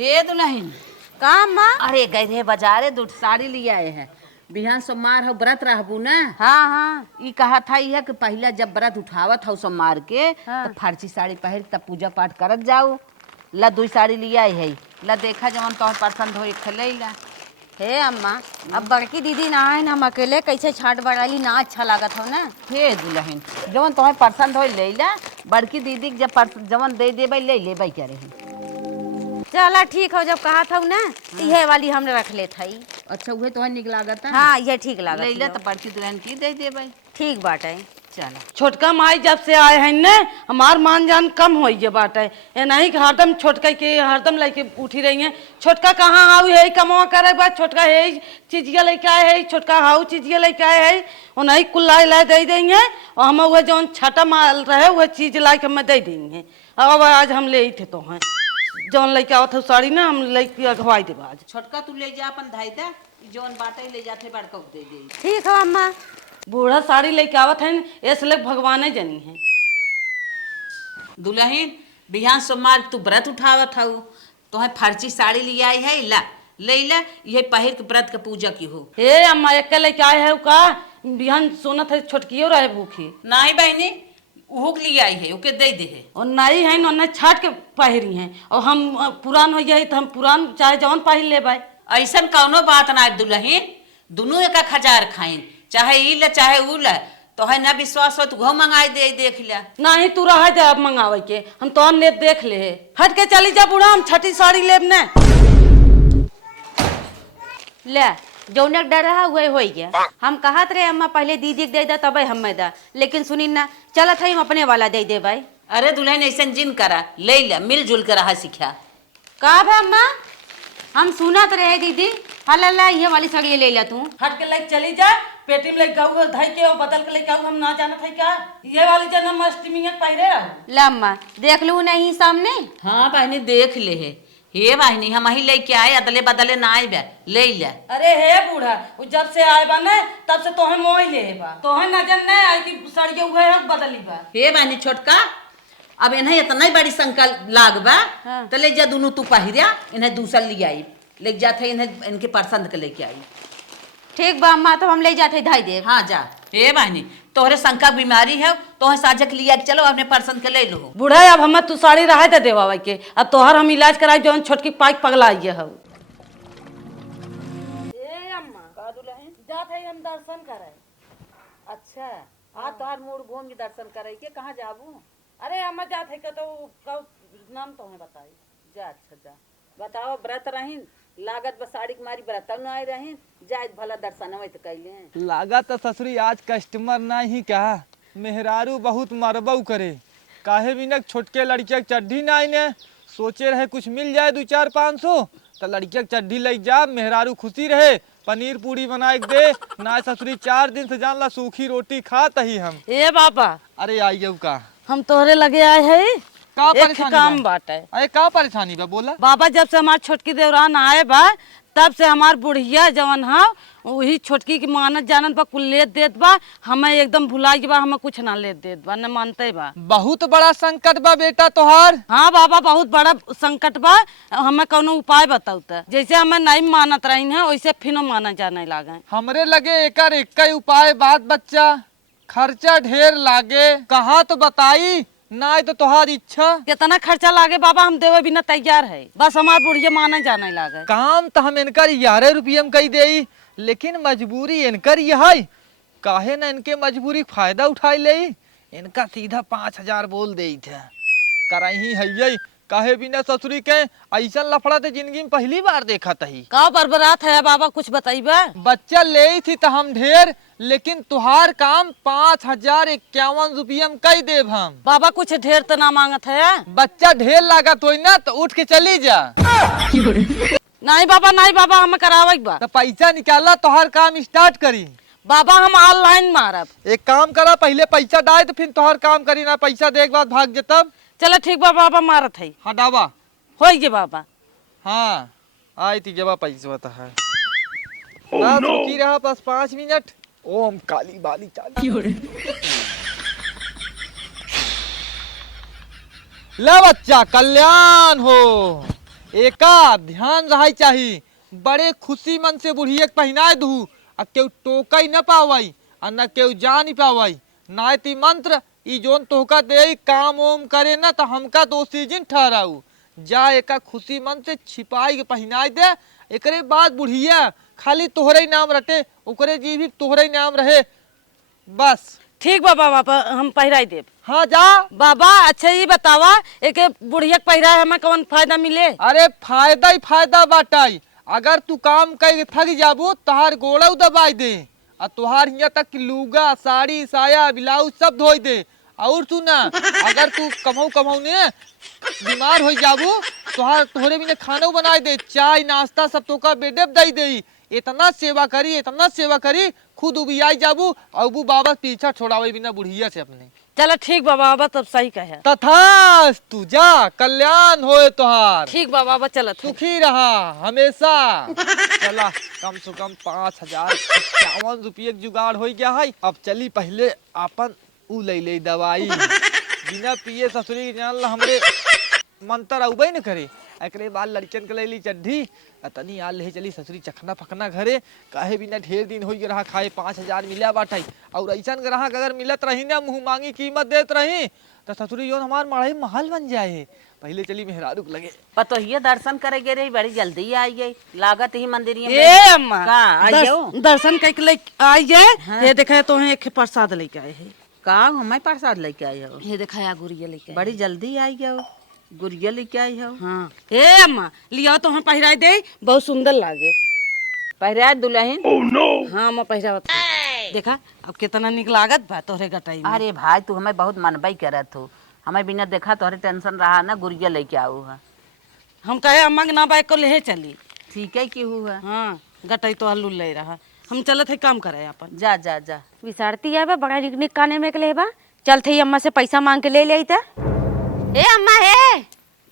हे दुल्हन का माँ? अरे गए रे बाजारे दूध साड़ी लिया आए हैं। बिहान सोमवार हो व्रत रहबू ना। हाँ हाँ ई कहा था यह कि पहला जब व्रत उठावत हो सोमवार के हाँ। तो फर्ची साड़ी पहन तब पूजा पाठ करत जाओ। ला दू साड़ी लिया है ला देखा जवन तो पसंद हो एक ले ला। हे अम्मा, अब बड़की दीदी ना है ना, हम अकेले कैसे छाट बढ़ाली ना अच्छा लागत हो ना। हे दुल्हन जवन तुम्हें पसंद हो ले ला। बड़की दीदी के जब जवन दे देबै ले लेबै क्या रही। चला ठीक हो, जब कहा था ना तो यह वाली हमने रख ले थी। अच्छा वह तुम्हें निक लागत है। हाँ ये ठीक लागत ले ला हियो। तो बड़की दुल्हन की दे देबै। ठीक बाटे। चला छोटका माई जब से आए हैं ने हमार मान जान कम हो गए बाटे। ये नहीं कि हरदम छोटका के हरदम लेके उठी रही हैं। छोटका कहाँ हाउ है कमवा करे बा, छोटका है चीजिया लेके आए है, छोटका हाउ चीजिया लेके आए है। वो नहीं कुल्ला ला दे देंगे और हम वह जो छठा माल रहे वह चीज ला के हमें दे देंगे। अब आज हम ले थे तो हैं जौन लेके आवत हो साड़ी ना हम लेके अगवाई देब आज। छोटका तू ले जा अपन धाई दा जवन बाटे ले जाते बड़का को दे दे। ठीक हो अम्मा। बूढ़ा साड़ी लेके आवत है इसलिए भगवान जनी है। दुल्हन बिहान सोमवार तू व्रत उठावत हऊ तो फर्ची साड़ी लिया आई है ला ले ला ये पहिर के व्रत के पूजा की हो। हे अम्मा एक लेके आए है का बिहान सोनत है छोटकियो रहे भूखी नहीं बहनी उहो के लिए आई है ओके दे दे है। और नहीं है न छाट के पहिरी हैं और हम पुरान हो जाए तो हम पुरान चाहे जवन पहिर ले भाई। ऐसा कौनो बात ना दुल्हन दोनों एक हजार खाइन चाहे ई ला चाहे ऊ ला तो है ना विश्वास हो तो मंगाई दे देख ला। नहीं तू रह जा अब मंगावे के हम तो ने देख ले है। हट के चली जा बूढ़ा हम छठी साड़ी लेब ने। ले जौनक डर रहा वही हो गया। हम कहत रहे अम्मा पहले दीदी के दे दा तब हम दा, लेकिन सुनी ना चलत है हम अपने वाला दे दे भाई। अरे दुल्हन ऐसा जिन करा ले ला मिलजुल कर रहा सीखा। का भाई अम्मा हम सुनत रहे दीदी। हला ला ये वाली साड़ी ले ला तू। हट के लेके चली जा पेटी में लेके गाऊ धई के और बदल के लेके आऊ हम ना जानत है क्या ये वाली जन्म अष्टमी के पहिरे रहू। ला अम्मा देख लू नहीं सामने। हाँ बहनी देख ले है हे बहनी हम ही लेके आए अदले बदले ना आए बे ले ला। अरे हे बूढ़ा वो जब से आए बा ने तब से तोहे मोह ले बा तोहे नजर नहीं आई कि सड़िए हुए है बदली बा। हे बहनी छोटका अब इन्हें इतना ही बड़ी शंका लाग बा। हाँ। तो ले जा दोनों तू पहिरिया इन्हें दूसरा ले आई ले जाते इन्हें इनके पसंद के लेके आई। ठीक बा अम्मा तो हम ले जाते धाई दे। हाँ जा हे बहनी तोहरे शंका बीमारी है तोहे साझक लिया के चलो अपने पसंद के ले लो। बूढ़ा अब हमें तू साड़ी रहा दे देवा के अब तोहर हम इलाज कराई जो छोटकी पाइक पगला है। हम दर्शन करे। अच्छा हाँ तोहर मूड घूम के दर्शन करे के कहाँ जाबू। अरे हम जात है तो नाम तो है बताई जा अच्छा जा बताओ व्रत रही लागत बस साड़ी मारी व्रत न आई रही जाए भला दर्शन में तो कैले लागत ससुरी आज कस्टमर नहीं कहा मेहरारू बहुत मरबऊ करे काहे बिना छोटके लड़किया चड्ढी ना ने सोचे रहे कुछ मिल जाए 200-500 तो लड़किया चड्ढी ले जा मेहरारू खुशी रहे पनीर पूरी बना के दे ना ससुरी 4 दिन से जान ला सूखी रोटी खात ही हम। ए बाबा अरे आइए का हम तोहरे लगे आए है का एक परेशानी काम बा? बात है। अरे का परेशानी बा बोला। बाबा जब से हमार छोटकी देवरान आए बा तब से हमार बुढ़िया जवन हा वही छोटकी की मानत जानत बा कुल लेत देत बा हमें एकदम भुला बा हमें कुछ ना लेत देत बा न मानते बा। बहुत बड़ा संकट बा बेटा तोहार। हाँ बाबा बहुत बड़ा संकट बा हमें कौनो उपाय बताऊ त जैसे हमें नहीं मानत रही है वैसे फिनो माना जाने लागे। हमरे लगे एकर एक ही उपाय बात बच्चा खर्चा ढेर लागे कहाँ तो बताई ना तो तोहार इच्छा। कितना खर्चा लागे बाबा हम देवे बिना तैयार है बस हमार बुढ़िया माने जाने लागे। काम तो हम इनकर 11 रुपये में कही दे लेकिन मजबूरी इनकर यह है काहे ना इनके मजबूरी फायदा उठाई ले इनका सीधा 5000 बोल दे कराई ही है काहे बिना ससुरी के ऐसा लफड़ा तो जिंदगी में पहली बार देखा तही। का बरबरात है बाबा कुछ बताइबा। बच्चा ले थी तो हम ढेर लेकिन तुहार काम 5051 रुपये में कई देव हम। बाबा कुछ ढेर तो ना मांगत है। बच्चा ढेर लागत हो ना तो उठ के चली जा। नहीं बाबा हमें करावे बा। तो पैसा निकाला तोहार काम स्टार्ट करी। बाबा हम ऑनलाइन मारब। एक काम करा पहले पैसा डाल तो फिर तोहार काम करी ना पैसा दे के बाद भाग जतब। चलो ठीक बा बाबा मारत है हटावा हो गए बाबा। हाँ आई थी जब पैसा तो है। oh, no. की रहा बस 5 मिनट। ओम काली बाली चाली ले बच्चा कल्याण हो एका ध्यान रहा चाहिए, बड़े खुशी मन से बुढ़िया के पहनाए दू, आ केहू टोकई न पावई आ न केहू जा नहीं पावई। नायती मंत्र ई जोन तोहका दे काम ओम करे न तो हमका दोषी जिन ठहराऊ। जा एका खुशी मन से छिपाई के पहनाए दे, एकरे बाद बुढ़िया खाली तोहरे ही नाम रटे, ओकरे जी भी तोहरे ही नाम रहे बस। ठीक बा बाबा, हम पहिराई देब। हाँ जा बाबा अच्छा ये बतावा, एक बुढ़िया के पहिराए हमें कौन फायदा मिले? अरे फायदा ही फायदा बाटाई। अगर तू काम कर थक जाबू तहार गोड़ा दबाई दे, और तुहार यहाँ तक लुगा साड़ी साया ब्लाउज सब धोई दे। और तू ना अगर तू कमाऊ ने बीमार हो जाबू तुहार तोहरे भी खाना बनाए दे, चाय नाश्ता सब तो का बेडे दई दे। इतना सेवा करी खुद उबियाई जाबू और बाबा पीछा छोड़ावे बिना बुढ़िया से अपने। चलो ठीक बा बाबा, तब सही कहे। तथा तू जा, कल्याण होए तुहार। ठीक बा बाबा, चलत सुखी रहा हमेशा। चला कम से कम 5,051 रुपये जुगाड़ हो गया है। अब चली पहले अपन उ ले दवाई, बिना पिए ससुरी जान ला हमरे मंत्र उबे न करे। एकरे बाद लड़कन के ले चड्ढी तनी आल ले चली ससुरी चखना फकना घरे, काहे बिना ढेर दिन हो रहा खाए 5,000 मिला बाटाई। और ऐसा ग्राहक अगर मिलत रही ना मुँह मांगी कीमत देत रही तो ससुरी जोन हमार मड़ाई महल बन जाए। पहले चली मेहरारू लगे पतोहिए दर्शन करे गे रही, बड़ी जल्दी आई गई, लागत ही मंदिर ए अम्मा का आइयो दर्शन करके ले आई जाए। ये देखा तो एक प्रसाद लेके आए है। का हमें प्रसाद लेके आई हो? ये देखा गुड़िया लेके बड़ी जल्दी आई गयो, गुड़िया लेके आई हो। हाँ ए अम्मा लिया तो हम पहिराए दे, बहुत सुंदर लागे। पहरा दुल्हन। हाँ मैं पहिरा देखा अब कितना निक लागत बा तोहरे गटाई में। अरे भाई तू हमें बहुत मनबई करत हो, हमें बिना देखा तोहरे टेंशन रहा ना, गुड़िया लेके आओ है। हम कहे अम्मा के ना बाइक को ले चली। ठीक है कि हुआ। हाँ गटाई तो हल्लू ले रहा, हम चलत है काम करे अपन। जा जा जा विसारती है बा, बड़ा निक निक काने में के ले बा। चल थे अम्मा से पैसा मांग के ले ले ता। ए अम्मा हे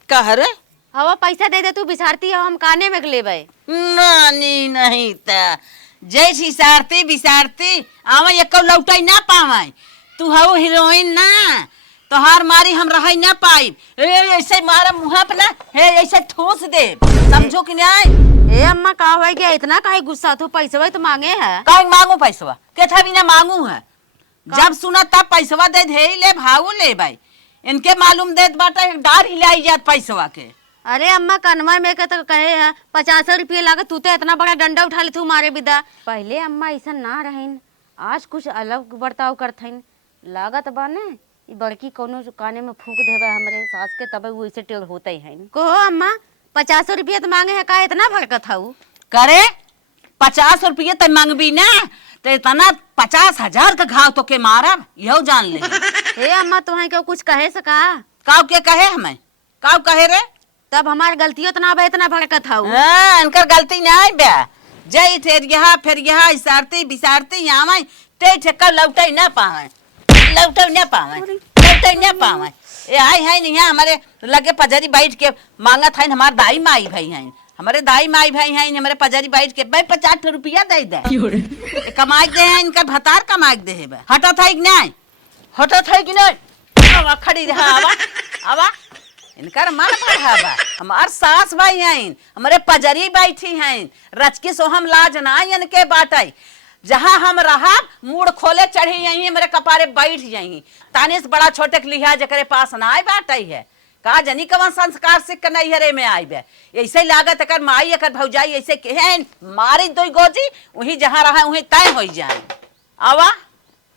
कह रे हवा पैसा दे दे, तू विसारती है हम काने में के ले बे। नानी नहीं था जैसी सारती बिसारती आवा एक लौटाई ना पावे। तू हो हीरोइन ना, तोहार मारी हम रह ना पाई। ऐसे मारा मुँह पे ना हे ऐसे ठोस दे, समझो कि नहीं। ए अम्मा का हो गया, इतना काहे गुस्सा तो पैसा तो मांगे है। काहे मांगू पैसवा के था बिना मांगू है। जब सुना तब पैसवा दे दे ले भाऊ ले भाई, इनके मालूम देत बाटा डार हिलाई जात पैसवा के। अरे अम्मा कन्वा में के तो कहे है 50 रुपये लागत, तू तो इतना बड़ा डंडा उठा ले तू मारे बिदा। पहले अम्मा ऐसा ना रहीन, आज कुछ अलग बर्ताव करथिन। लागत बा ने ई बड़की कोनो काने में फूक देवे हमरे सास के, तब वो ऐसे टेढ़ होते ही है। कहो अम्मा 50 रुपये तो मांगे है, का इतना भड़कत हाउ करे 50 रुपये तो मांगबी ना, तो इतना 50,000 का घाव तो के मारा यहो जान ले। हे अम्मा तुम्हें क्यों कुछ कहे सका? काव के कहे हमें, काव कहे रे? तब हमार गलतियों तो ना बा, इतना भड़कत हाउ। हाँ इनकर गलती नहीं बे, जय फिर यहाँ इसारती बिसारती आवे ते ठेका लौटाई ना पावे, लौटाई ना पावे। ये आई है नहीं हमारे लगे पजरी बैठ के मांगा था, हमारे दाई माई भाई हैं, हमारे दाई माई भाई हैं, हमारे पजरी बैठ के भाई 50 रुपया दे दे कमाई दे हैं, इनका भतार कमाई दे है। हटा था कि नहीं, हटा था कि नहीं? आवा खड़ी रहा, आवा आवा इनकर मन बढ़ा बा। हमार सास भाई हैं, हमारे पजरी बैठी हैं, रचकी सो हम लाज ना इनके बाटाई। जहाँ हम रहा मूड खोले चढ़ी यही मेरे कपारे बैठ जाई, ताने से बड़ा छोटे के लिहाज जकरे पास ना आए बाटाई है। का जनी कवन संस्कार सिख के नैहरे में आई बे, ऐसे लागत अकर माई अकर भौजाई ऐसे केहन मारी दो गोजी, वही जहाँ रहा वही तय हो जाए। आवा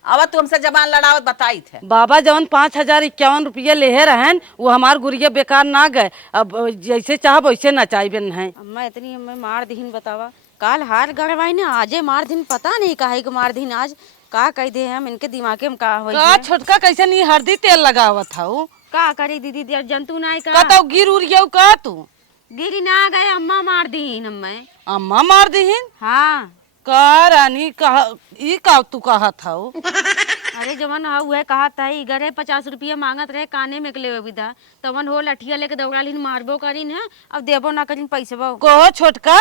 आवा तू हमसे जबान लड़ावत बताई थे। बाबा जवन 5,051 रुपये ले रहन वो हमार गुड़िया बेकार ना गए, अब जैसे चाह वैसे नचाइबन है। अम्मा इतनी हमें मार दीन बतावा, काल हार गड़वाई ना आजे मार दिन, पता नहीं काहे को मार दिन आज का कह दे हम इनके दिमाग में का होई का छोटका कैसे नहीं हल्दी तेल लगावत था का करी दीदी देर जंतु ना का तो गिर उड़ गया का तू गिरी ना गए, अम्मा मार दीन हमें। अम्मा मार दीहिन? हाँ का रानी कहा ई का तू कहा था अरे जवन हुए कहा था गरे 50 रुपया मांगत रहे काने में ले विदा, तवन हो लठिया लेके दौड़ालीन मारबो करीन है, अब देबो ना करीन पैसे बो। को छोटका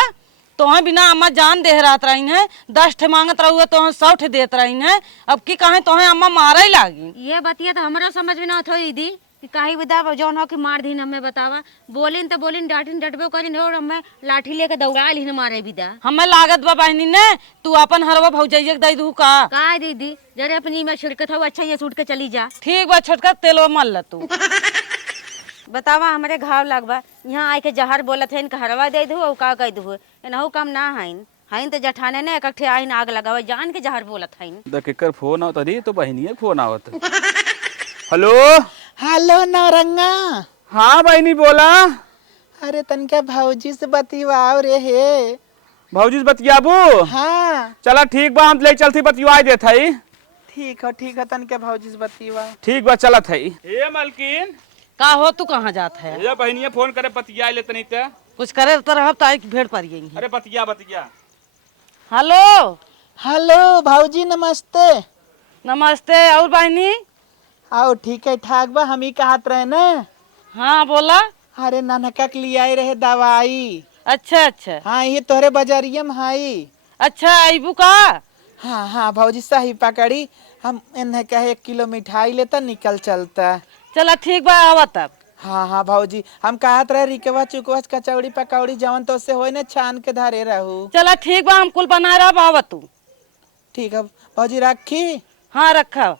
तोहे बिना अम्मा जान दे रात रही है, 10 ठे मांगत रहुए तो 100 ठे देत रही है, अब की कहे तोहे अम्मा मारे लागी। ये बतिया तो हमारा समझ में ना थो दीदी, कि काहे विदा जौन हो कि मार दीन हमें बतावा। बोलिन तो बोलिन, डांटिन डटबो करिन और हमें लाठी लेके दौड़ा लीन मारे विदा। हमें लागत बा बहनी ने तू अपन हरवा भौजाइया के दई दू का। का दीदी जरे अपनी में छिड़कत हो, अच्छा ये सूट के चली जा। ठीक बा छोटका तेलवा मल ल तू। बतावा हमारे घाव लगवा, यहाँ आए के जहर बोलत है इनका हरवा दे दू और का कह दू। एनहु कम ना हईन हईन तो जठाने ने इकट्ठे आइन आग लगावा जान के जहर बोलत हईन। केकर फोन आवत अरे तो बहनी फोन आवत। Hello hello Nauranga. हाँ बहनी बोला। अरे तनका भौजी से बतिवाओ रे हे। भौजी से बतियाबू। हाँ चला ठीक बा, हम ले चलती बतियाई देत हई। ठीक है तनका भौजी से बतिवाओ। ठीक बा चलत हई। ए मलकिन का हो तू कहाँ जात है? ये बहनिया फोन करे बतियाई ले तनी ते। कुछ करे तो रहब तो आई भेड़ पड़िएंगी। अरे बतिया बतिया। हेलो हेलो भौजी नमस्ते। नमस्ते। और बहनी? आओ ठीक है ठाक बा, हम ही कहत रहे न। हाँ बोला। अरे नानका के लिए आए रहे दवाई। अच्छा अच्छा हाँ ये तोहरे बाजारिया में हाई। अच्छा आईबू का? हाँ हाँ भौजी सही पकड़ी। हम इन्हें कहे 1 किलो मिठाई लेता निकल चलता। चला ठीक बा आवा तब। हाँ हाँ भौजी हम कहत रहे रिकवा चुकवा कचौड़ी पकौड़ी जवन तो से होए न छान के धरे रहू। चला ठीक बा हम कुल बना रहा आवा तू। ठीक है भौजी रखी। हाँ रखा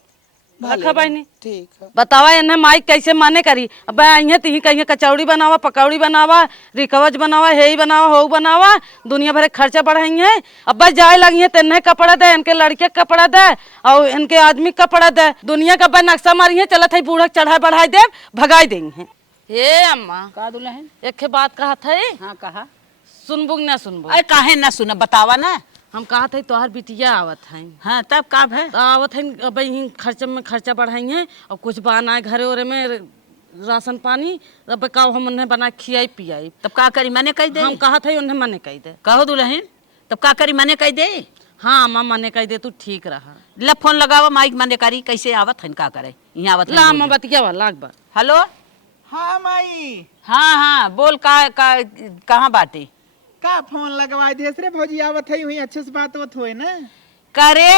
रखा बहनी। ठीक है। बतावा इन्हें माइक कैसे माने करी। अब अइहे ती कहीं कचौड़ी बनावा पकौड़ी बनावा रिकवच बनावा हे बनावा हो बनावा दुनिया भर के खर्चा बढ़ाई है। अब जाए लगी है तेने कपड़ा दे, इनके लड़के कपड़ा दे और इनके आदमी कपड़ा दे। दुनिया का बा नक्शा मारी है चलत है बूढ़ा चढ़ा बढ़ाई दे भगाई देंगे। हे अम्मा का दुल्हन? एक बात कहा था। हाँ कहा। सुनबुक ना सुनबुक? अरे काहे ना सुना, बतावा ना। हम कहा था तोहर बिटिया आवत है। हाँ तब का है? तो आवत है अब खर्चा में खर्चा बढ़ाई है और कुछ बना है घरे ओरे में राशन पानी। अब का हम उन्हें बना खियाई पियाई। तब का करी मने कह दे। हम कहा था उन्हें मने कह दे। कहो दुल्हन तब का करी मने कह दे। हाँ अम्मा मने कह दे तू ठीक रहा। ला फोन लगावा माइक मने करी कैसे आवत हन का करे यहाँ आवत हन ला बोल अम्मा दे। बतिया लाग बा। हेलो। हाँ माई हाँ हाँ बोल का कहाँ बाटे? का फोन लगवाई दे रे भौजी आवत है हुई अच्छे से बात होत होए ना। करे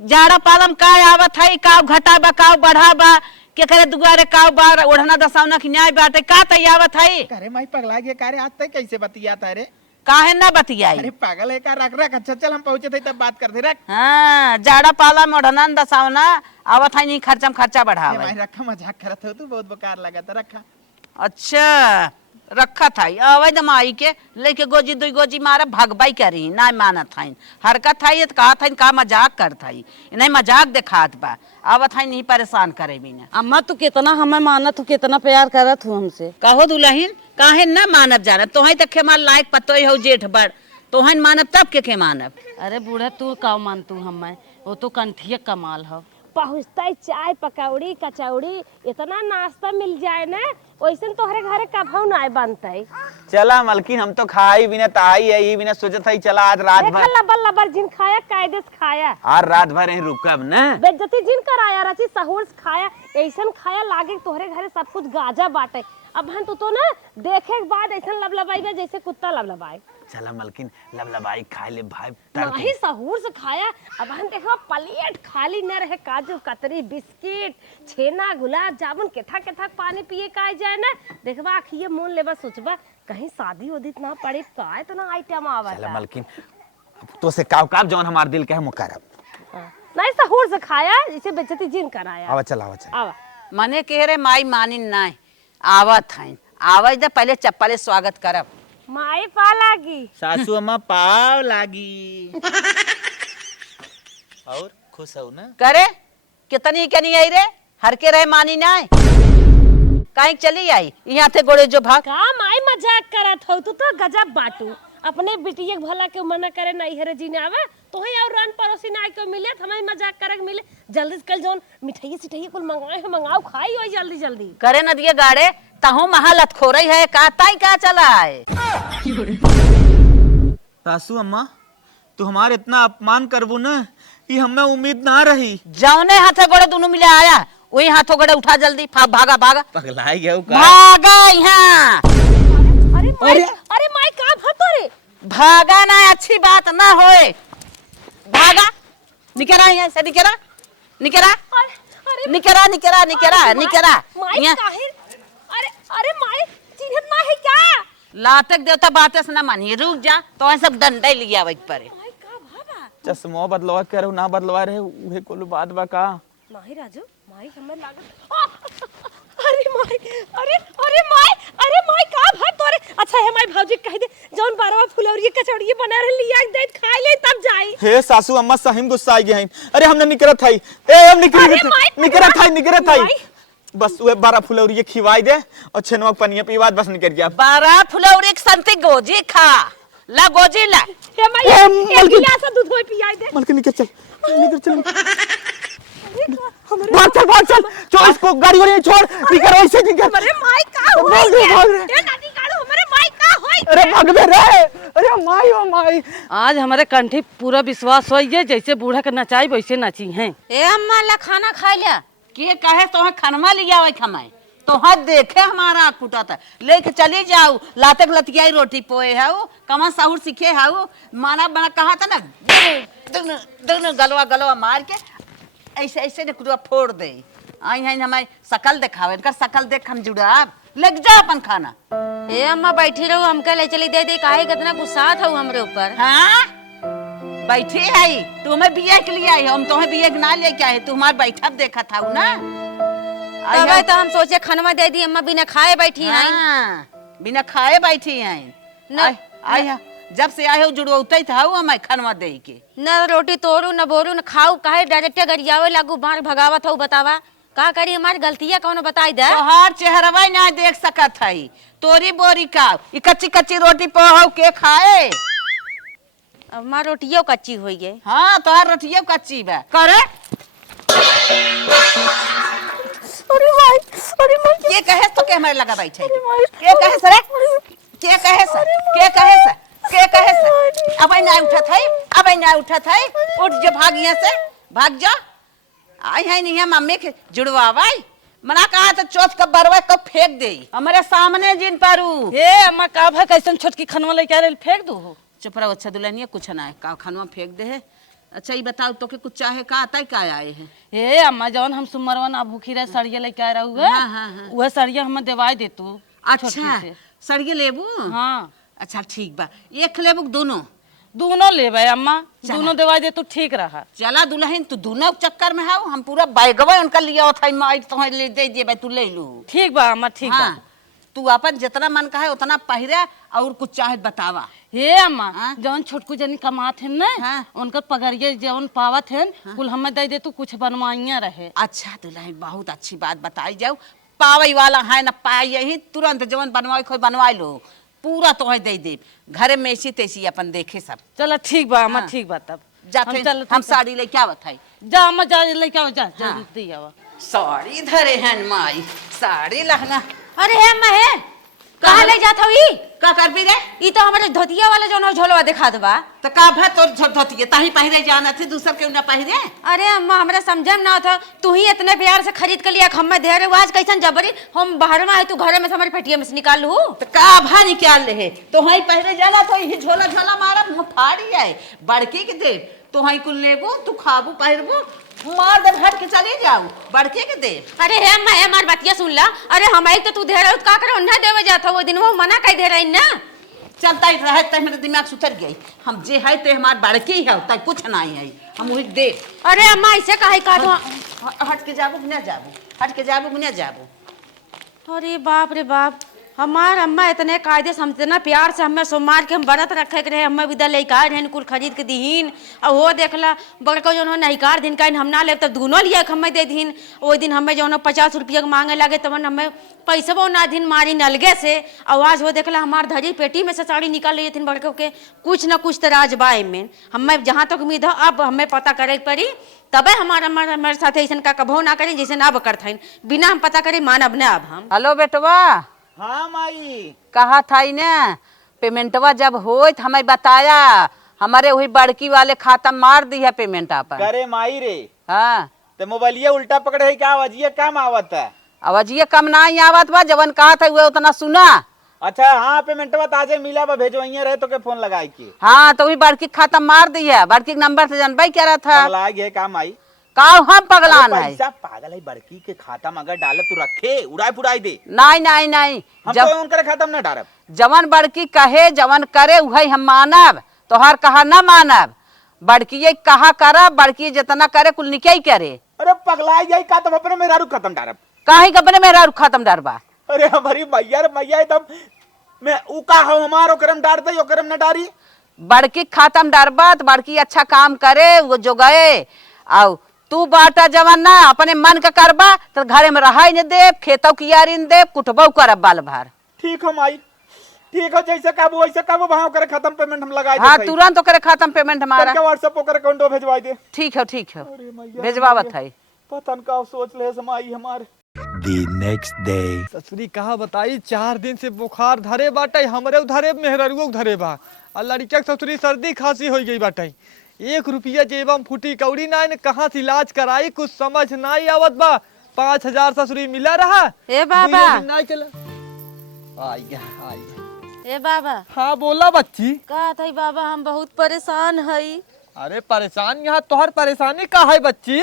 जाड़ा पालम का आवत है का घटा बा का बढ़ा बा के करे दुआरे का बार ओढ़ना दसावना की न्याय बाटे का तई आवत है। करे माई पगला गया कारे आज तक कैसे बतियाता रे। काहे ना बतियाई? अरे पागल है का रख रख। अच्छा चल हम पहुंचे थे तब बात करते रख। हाँ जाड़ा पालम ओढ़ना दसावना आवत है नहीं खर्चा ए बढ़ावे। माई रखा मजाक करत हो तू बहुत बेकार लगा था रखा। अच्छा रखा था अवैध माई के लेके गोजी दुई गोजी मारा भगबाई करी ना मानत था हरकत था ये कहा था का मजाक कर था नहीं मजाक दिखात बा आवत है नहीं परेशान करे बिना। अम्मा तू कितना हमें माना तू कितना प्यार करत हूँ हमसे। कहो दुल्हन काहे न मानब जाना तोहे तक के माल लायक पतो हो जेठ बड़ तोहन मानब तब के मानब। अरे बूढ़ा तू का मान तू हमें वो तो कंठिया कमाल हो। पहुँचता चाय पकौड़ी कचौड़ी इतना नाश्ता मिल जाए ना वैसे तोहरे घरे कभू ना बनते। चला मलकिन हम तो खाई बिना ताई है यही बिना सोचत है चला आज रात देखा भर लबर लबर जिन खाया कायदे से खाया आज रात भर यहीं रुकब न। बेज्जती जिन कराया रची सहूर से खाया ऐसा खाया लागे तोहरे घरे सब कुछ गाजा बाटे। अब हम तो ना देखे के बाद ऐसा लबलबाई बा जैसे कुत्ता लबलबाए। चला मलकिन लबलबाई खाए ले भाई नहीं सहूर से खाया। अब हम देखो प्लेट खाली न रहे काजू कतरी बिस्किट छेना गुलाब जामुन केथा केथा पानी पिए का जाए ना देखबा आखिए मोन लेबा सोचबा कहीं शादी उदी ना पड़े का इतना आइटम आवा। चला मलकिन तो से काव जौन हमार दिल के है मुकरब नहीं सहूर से खाया जैसे बेइज्जती जिन कराया। आवा चला आवा चला आवा मने कह रे माई मानिन ना आवत है आवाज दे पहले चप्पले स्वागत करब। माई पा लागी सासू अम्मा पाव लागी। और खुश हो ना। करे कितनी के नहीं आई रे हर के रहे मानी ना कहीं चली आई यहाँ थे गोड़े जो भाग। का माई मजाक करत हो तू तो गजब बाटू अपने बिटिया के भला के मना करे नहीं हरे जी ने आवे तो ही और रन पड़ोसी ना के मिले हमें मजाक करे के मिले जल्दी से कल जोन मिठाई सिठाई कुल मंगाए है मंगाओ खाई हो जल्दी जल्दी। करे न दिए गाड़े तहु महालत खो रही है का ताई का चला है। सासू अम्मा तू हमारे इतना अपमान करबू ना ये हमें उम्मीद ना रही। जौने हाथे गोड़े दोनों मिले आया वही हाथों गोड़े उठा जल्दी भागा भागा पगला गया भागा यहाँ। अरे माई का भतो रे भागा ना अच्छी बात ना होए भागा निकरा यहाँ से निकरा निकरा। निकरा निकरा निकरा निकरा माई यहाँ काहे अरे अरे माई चिन्हत ना है क्या लातक देवता बातें से ना मानिए रुक जा तो सब डंडे लिया वही परे माई का भाबा चश्मा बदलवा के रहू ना बदलवा रहे उहे कोलो बात बा का। नहीं राजू माई हमें लागत अरे माई अरे माई का भात तोरे अच्छा है माई भौजी कह दे जौन बारवा फुलौरी कचौड़ी बना रहे लिया दे खा ले तब जाई। हे सासू अम्मा सही में गुस्सा आ गए हैं। अरे हमने निकरत थाई ए हम निकरत थाई बस वे 12 फुलौरी खिवाई दे और छेनवा पनिया पीवाद बस निकल गया। 12 फुलौरी के संति गोजी खा ला गोजी ला हे माई एक गिलास दूध होई पियाई दे मलके निकल चल भाग चल इसको गाड़ी वाड़ी छोड़ निकल वैसे निकल। अरे माई का होई ए नानी गाड़ो हमारे माई का होई अरे भाग बे रे अरे माई ओ माई। आज हमारे कंठी पूरा विश्वास हो है जैसे बूढ़ा के नचाई वैसे नाची हैं। ए अम्मा ला खाना खा लिया के कहे तो खनमा लिया वही खमाए तो हाथ देखे हमारा आँख फूटा था लेके चली जाऊ लातक लतियाई रोटी पोए है कमा साहुर सीखे है माना बना कहा था ना दोनों गलवा मार के ऐसे ऐसे ने कुछ फोड़ दे आई है हमारी शकल दिखावे इनका शकल देख हम जुड़ा लग जा अपन खाना। ए अम्मा बैठी रहो हमके ले चली दे काहे कितना गुस्सा था हमरे ऊपर। हाँ बैठी है तुम्हें बिया के लिए आई हम तुम्हें बिया ना लेके आए तुम्हार बैठक देखा था ना तब तो हम सोचे खनवा दे दी अम्मा बिना खाए बैठी हैं। हाँ, बिना खाए बैठी हैं आई जब से आए हो जुड़वते था हमें खनवा दे के न रोटी तोड़ू न बोरू न खाऊ काहे डायरेक्ट गरियावे लागू बाहर भगावत हो बतावा का करी हमारी गलतियां कौन बताई दे तोहार चेहरवा ना देख सकत है तोरी बोरी का ये कच्ची कच्ची रोटी पोहो के खाए हमार रोटियों कच्ची हुई है। हाँ तोहार रोटियों कच्ची बा करे के कहे तो के हमारे लगा बैठे के कहे सर के कहे सर के कहे सर के कहे सर अब ना उठा था उठ जो भाग यहाँ से भाग जा आई है नहीं है मम्मी के जुड़वावाई मना कहा तो चौथ कब बरवा कब फेंक दे हमारे सामने जिन पारू ए अम्मा का भा कैसन छोटकी खनवा लेके आ रहे फेंक दो हो चुप रहो अच्छा दुल्हनिया कुछ ना है का खनवा फेंक दे है। अच्छा ये बताओ तो के कुछ चाहे का आता है का आए हैं। ए अम्मा जौन हम सुमरवा ना भूखी रहे सड़िया लेके आ रहा हाँ। वह सड़िया हमें देवाई दे तू। अच्छा सड़िए लेबू हाँ अच्छा ठीक बा एक लेबू दोनों ले भाई अम्मा दोनों देवाई दे तू ठीक रहा। चला दुल्हन तू दोनों चक्कर में हाउ हम पूरा बैगवा उनका लिया था माई तो ले दे दिए तू ले लू ठीक बा अम्मा ठीक बा तू अपन जितना मन का है उतना पहिरा और कुछ चाहे बतावा। हे अम्मा जौन छोटकू जनी कमात है ना उनका पगड़िया जौन पावत है कुल हमें दे दे तू कुछ बनवाइया रहे। अच्छा दुल्हन बहुत अच्छी बात बताई जाओ पावई वाला है ना पाई यही तुरंत जवन बनवाई खोई बनवाई लो पूरा तो दे दे घरे में ऐसी तैसी अपन देखे सब। चलो ठीक बा अम्मा ठीक बा तब जाते हम साड़ी लेके आवत है जा अम्मा जा लेके आओ जा जल्दी आवा साड़ी धरे हैं माई साड़ी लहंगा अरे हे अम्मा हे कहाँ ले जात हई का कर भी रे ई तो हमारे धोतिया वाला जो झोलवा दिखा दबा तो का भा तोर धोतिया ताही पहिरे जाना थे दूसर के ना पहिरे। अरे अम्मा हमरा समझम ना था तू ही इतने प्यार से खरीद के लिया हम दे रहे आज कैसन जबरी हम बाहर में आए तू घर में से हमारी पेटिया में से निकाल लू तो का भा निकाल ले तो हई पहिरे जाना तो ये झोला झोला मारा मुफाड़ी है बड़की के दे तो हई कुल लेबो तू खाबू पहिरबो मार दे हट के चले जाओ बड़के के दे। अरे हे अम्मा हे हमार बतिया सुन ला अरे हमारी तो तू दे रहा का करे उन्हें देवे जाता वो दिन वो मना कह दे रही ना चलता ही रहे तय मेरे दिमाग सुतर गई हम जे है ते हमार बड़की है तय कुछ नहीं है हम वही दे। अरे अम्मा ऐसे काहे का दो हट के जाबू ना जाबू हट के जाबू ना जाबू। अरे बाप रे बाप हमार अम्मा इतने कायदे से हम इतना प्यार से हमें सोमवार के हम व्रत रखे के रहे हमें विदा लेकर रहन कुल खरीद के दीन और वो देखला बड़का जो नहिकार दिन का हम ना ले तब दोनों लिया हमें दे दीन वो दिन हमें जो 50 रुपया मांगे लगे तब हमें पैसा वो ना दिन मारी नलगे से आवाज वो देखला हमार धरी पेटी में से साड़ी निकाल रही थी बड़के के कुछ न कुछ तराज बाय में हमें जहाँ तक उम्मीद है अब हमें पता करे पड़ी तबे हमारे साथ ऐसा का कभो ना करें जैसे ना करते बिना हम पता करे मानब न अब हम। हेलो बेटवा हाँ माई कहा था ना पेमेंटवा जब हो हमें बताया हमारे वही बड़की वाले खाता मार दी है पेमेंट आप करे माई रे। हाँ तो मोबाइलिया उल्टा पकड़े है क्या आवाजिया कम आवत है आवाजिए कम ना ही आवत बा जवन कहा था वो उतना सुना। अच्छा हाँ पेमेंटवा ताजे मिला बा भेजो रहे तो के फोन लगाई के। हाँ तो वही बड़की खाता मार दी है बड़की नंबर से जानबाई क्या रहा था लाग है काम आई का हम पगलान है? पैसा पागल है, बड़की के खाता में अगर डाले तो रखे उड़ाई फुड़ाई दे। नहीं नहीं नहीं, हम जब तो उनके खाता में ना डालब। जवन बड़की कहे जवन करे वही हम मानब, तोहार कहा न मानब। बड़की ये कहा करब, बड़की जितना करे कुल निके ही करे। अरे पगलाई जाई का तब अपने मेहरारू खत्म डालब। काहे कबने मेरा खत्म डरबा? अरे हमारी मैया रे मैया एकदम मैं ऊ का हो हमारो करम डार दे, यो करम न डारी। बड़की खत्म डरबा तो बड़की अच्छा काम करे वो जो गए। आओ तू बाटा जवन ना अपने मन का करबा तो घरे में रहा न दे, खेतों की यारी न दे, कुटबो करब बाल भर। ठीक हो माई, ठीक हो, जैसे काबू वैसे काबू, वहां करे खत्म पेमेंट हम लगाए हाँ तुरंत तो करे खत्म पेमेंट हमारा। व्हाट्सएप पर अकाउंट भेजवाई दे। ठीक है ठीक है, अरे मैया भेजवावत है। पता न का सोच ले समाई हमारे। The next day. ससुरी कहा बताई 4 दिन से बुखार धरे बाटे, हमरे उधरे मेहररुओ उधरे बा। और लड़किया के ससुरी सर्दी खांसी हो गई बाटे। 1 रुपया जेब में फूटी कौड़ी ना, कहाँ से इलाज कराई कुछ समझ नहीं आवत बा। 5000 ससुरी मिला रहा। ए बाबा, नहीं चला आई गया। ए बाबा। हाँ बोला बच्ची। का थई बाबा, हम बहुत परेशान हई। अरे परेशान यहाँ तोहर परेशानी का है बच्ची?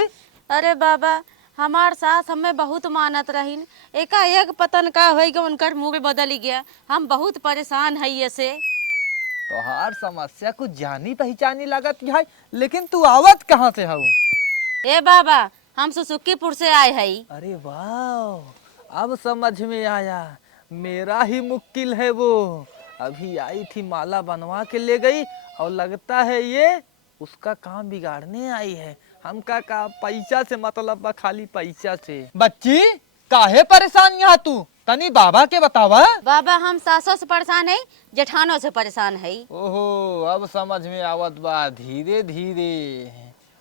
अरे बाबा, हमार सास हमें बहुत मानत रहीन, एकाएक पतन का हो गया, उनकर मुंह बदल गया। हम बहुत परेशान हई ऐसे। तोहार समस्या कुछ जानी पहचानी लगत है, लेकिन तू आवत कहाँ से हूँ? ए बाबा, हम सुसुकीपुर से आए हई। अरे वाह, अब समझ में आया। मेरा ही मुक्किल है वो। अभी आई थी माला बनवा के ले गई और लगता है ये उसका काम बिगाड़ने आई है। हमका का पैसा से मतलब बा, खाली पैसा से। बच्ची काहे परेशान यहाँ तू? तनी बाबा के बतावा। बाबा, हम सासों से परेशान है, जेठानों से परेशान है। ओहो, अब समझ में आवत बा धीरे धीरे।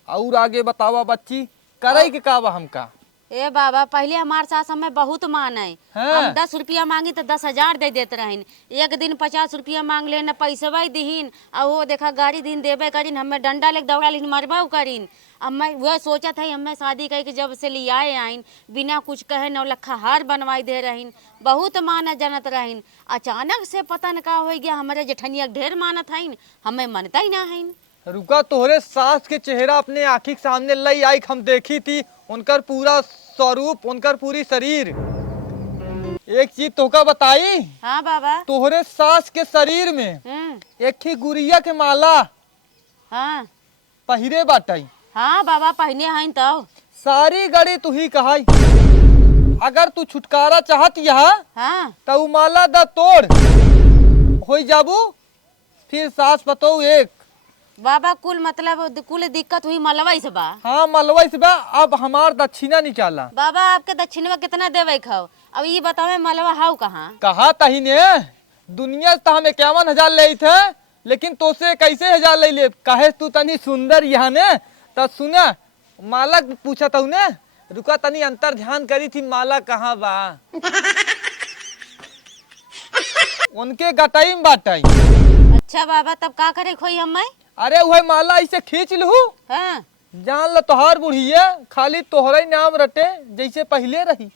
और आगे बतावा बच्ची, करे के का बा हमका? ए बाबा, पहले हमार सास हमें बहुत माने। हाँ। हम 10 रुपया मांगी तो 10,000 दे देते रहीन। एक दिन 50 रुपया मांग लेन, पैसवा दीहीन, और वो देखा गाड़ी दिन देवे करीन, हमें डंडा लेके दौड़ा लेकिन मरबा करीन। अब मैं वह सोचा था हमें शादी करके जब से ले आए आइन, बिना कुछ कहे 9 लखा हार बनवाई दे रहीन, बहुत मानत जानत रहीन। अचानक से पता न का हो गया, हमारे जेठनिया ढेर मानत हईन, हमें मनता ही ना हईन। रुका, तोहरे सास के चेहरा अपने आँखी के सामने लई आई, हम देखी थी उनकर पूरा स्वरूप, उनकर पूरी शरीर। एक चीज तोका बताई। हाँ बाबा। तोहरे सास के शरीर में एक ही गुड़िया के माला हाँ पहिरे बाटाई। हाँ बाबा, पहने हईन तो सारी गड़ी तू ही कहाई। अगर तू छुटकारा चाहत यहाँ हाँ तो उ माला दा तोड़ हो जाबू, फिर सास पतो एक। बाबा, कुल मतलब कुल दिक्कत हुई मलवाई से बा। हाँ मलवाई से बा। अब हमार दक्षिणा निकाला। बाबा, आपके दक्षिणवा कितना देवे खाओ? अब ये बतावे मलवा हाउ कहाँ? कहा तही ने दुनिया से हमें 51,000 ले थे, लेकिन तो से कैसे 1000 ले ले? कहे तू तनी सुंदर यहाँ ने तो सुना, माला पूछा था ने। रुका तनी अंतर ध्यान करी थी, माला कहाँ बा? उनके गटाई में बाटाई। अच्छा बाबा, तब का करे खोई हमें? अरे वही माला इसे खींच लू, हाँ जान ल तोहार बुढ़िया खाली तोहरा ही नाम रटे जैसे पहले रही।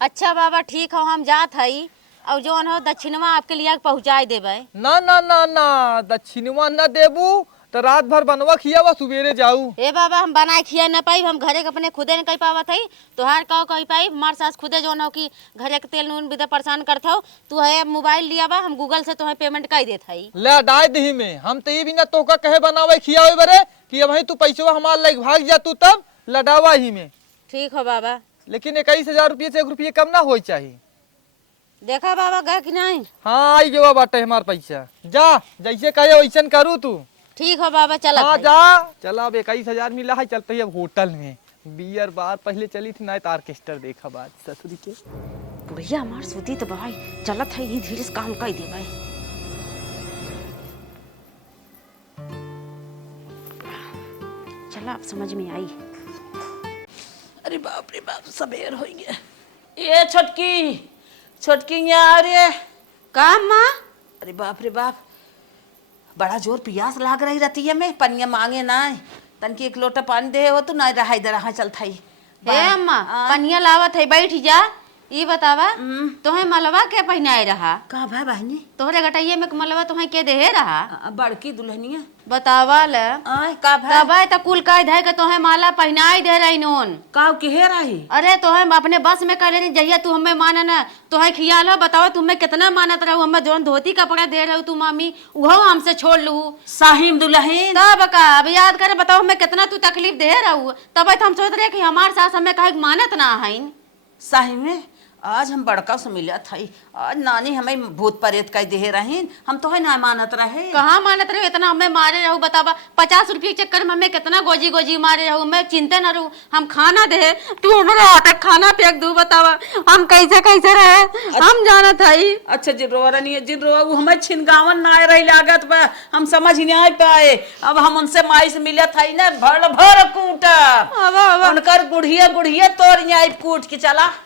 अच्छा बाबा, ठीक हो, हम जात हई, और जो हो दक्षिणवा आपके लिए पहुँचाई देवे। ना ना ना ना, दक्षिणवा न देबू तो रात भर बनवा खियावा, सुबेरे जाऊ। ए बाबा, हम बनाए खिया न पाई, हम घरे के अपने खुदे न कही पावत हई, तोहार का कही पाई? हमार सास खुदे जो हो कि घरे के तेल नून बिदा परेशान करत हो। तू है मोबाइल लिया बा, हम गूगल से तुम्हें पेमेंट कर देत हई। ले डाय दही में हम तो ये भी ना तोका कहे बनावे खियावे बरे कि अब तू पैसा हमार लाइक भाग जा, तू तब लडावा ही में। ठीक हो बाबा। लेकिन 21,000 रुपये से 1 रुपये कम ना हो चाहिए। देखा बाबा गए कि नहीं? हाँ आई गवा बाटे हमार पैसा। जा जैसे कहे वैसन करू तू। ठीक हो बाबा, चल। हाँ जा। चला, अब 21,000 मिला है, चलते ही अब होटल में बियर बार पहले चली थी ना, तो ऑर्केस्ट्रा देखा बात ससुरी के। भैया हमार सूती तो भाई चलत है, ये धीरे से काम कर दे भाई। चला, अब समझ में आई। अरे बाप रे बाप, सबेर हो गया। ये छोटकी छोटकी यहाँ रे। का माँ? अरे बाप रे बाप, बड़ा जोर प्यास लाग रही रहती है। मैं पनिया मांगे ना, तनकी 1 लोटा पानी दे हो तो ना रहा इधर रहा चलता ही। हे अम्मा, पनिया लावत है, बैठ जा। ई बतावा तोहे मलवा के पहनाए रहा का भाई बहनी तोहरे गटैये में मलवा तोहे के देहे रहा बड़की दुल्हनिया बतावा ले आय का भाई तब त कुल कह धै के तोहे माला पहनाई दे रही नोन का केहे रही अरे तोहे अपने बस में कर रही जहिया तू हमें माने न तोहे खियाल हो बताओ तुम्हें कितना मानत रहू हमें जोन धोती कपड़ा दे रहू तू मामी उहो हमसे छोड़ लू साहिम दुल्हन तब का अब याद करे बताओ हमें कितना तू तकलीफ दे रहू तब हम सोच रहे कि हमार सास हमें कहे मानत ना हईन साहिम में आज हम बड़का से मिलत हई आज नानी हमें भूत प्रेत कह दे रहीन हम तो है ना मानत रहे कहाँ मानत रहे इतना हमें मारे रहू बतावा 50 रुपये के चक्कर में हमें कितना गोजी गोजी मारे रहू मैं चिंता न रहू हम खाना दे तू हमारा आटा खाना फेंक दू बतावा हम कैसे कैसे रहे हम जानत हई अच्छा जिन रोवा नहीं जिन रोवा वो हमें छिनगावन ना रही लागत बा हम समझ नहीं आ पाए अब हम उनसे माई से मिलत हई ना भर भर कूटा उनकर गुड़िया गुड़िया तोड़ आई कूट के चला